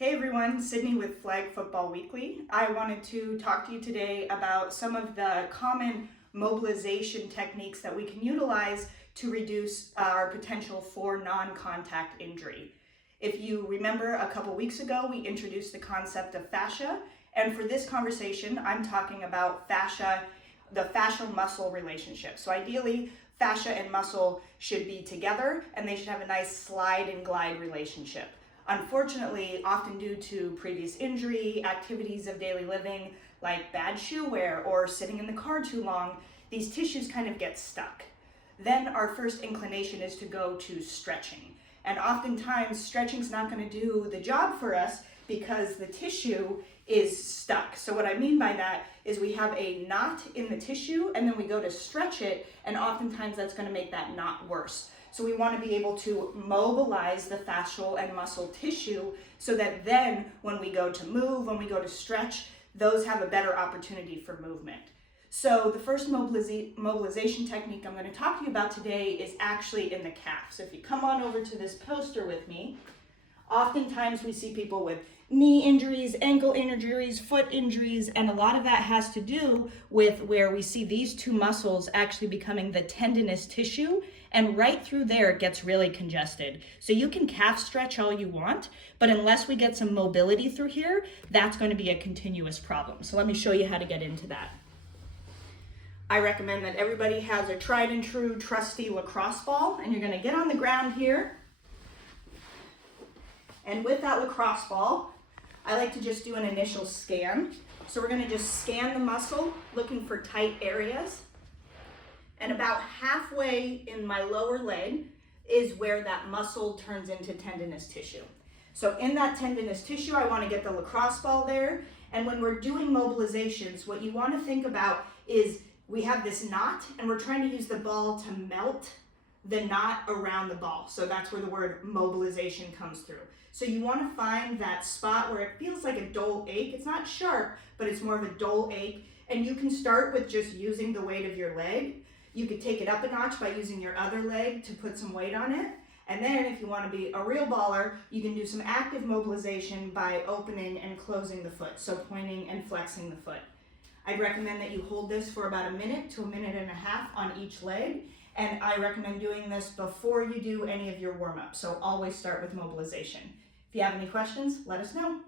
Hey everyone, Sydney with Flag Football Weekly. I wanted to talk to you today about some of the common mobilization techniques that we can utilize to reduce our potential for non-contact injury. If you remember, a couple weeks ago we introduced the concept of fascia, and for this conversation I'm talking about the fascial-muscle relationship. So ideally, fascia and muscle should be together and they should have a nice slide and glide relationship. Unfortunately, often due to previous injury, activities of daily living, like bad shoe wear or sitting in the car too long, these tissues kind of get stuck. Then our first inclination is to go to stretching. And oftentimes, stretching's not going to do the job for us because the tissue is stuck. So what I mean by that is we have a knot in the tissue and then we go to stretch it, and oftentimes that's going to make that knot worse. So we want to be able to mobilize the fascial and muscle tissue so that then when we go to move, when we go to stretch, those have a better opportunity for movement. So the first mobilization technique I'm going to talk to you about today is actually in the calf. So if you come on over to this poster with me, oftentimes we see people with knee injuries, ankle injuries, foot injuries, and a lot of that has to do with where we see these two muscles actually becoming the tendinous tissue, and right through there it gets really congested. So you can calf stretch all you want, but unless we get some mobility through here, that's going to be a continuous problem. So let me show you how to get into that. I recommend that everybody has a tried and true trusty lacrosse ball, and you're going to get on the ground here. And with that lacrosse ball, I like to just do an initial scan. So we're going to just scan the muscle, looking for tight areas. And about halfway in my lower leg is where that muscle turns into tendinous tissue. So in that tendinous tissue, I want to get the lacrosse ball there. And when we're doing mobilizations, what you want to think about is we have this knot and we're trying to use the ball to melt the knot around the ball. So that's where the word mobilization comes through. So you want to find that spot where it feels like a dull ache. It's not sharp, but it's more of a dull ache. And you can start with just using the weight of your leg. You could take it up a notch by using your other leg to put some weight on it. And then if you want to be a real baller, you can do some active mobilization by opening and closing the foot. So pointing and flexing the foot. I'd recommend that you hold this for about a minute to a minute and a half on each leg. And I recommend doing this before you do any of your warm-up. So always start with mobilization. If you have any questions, let us know.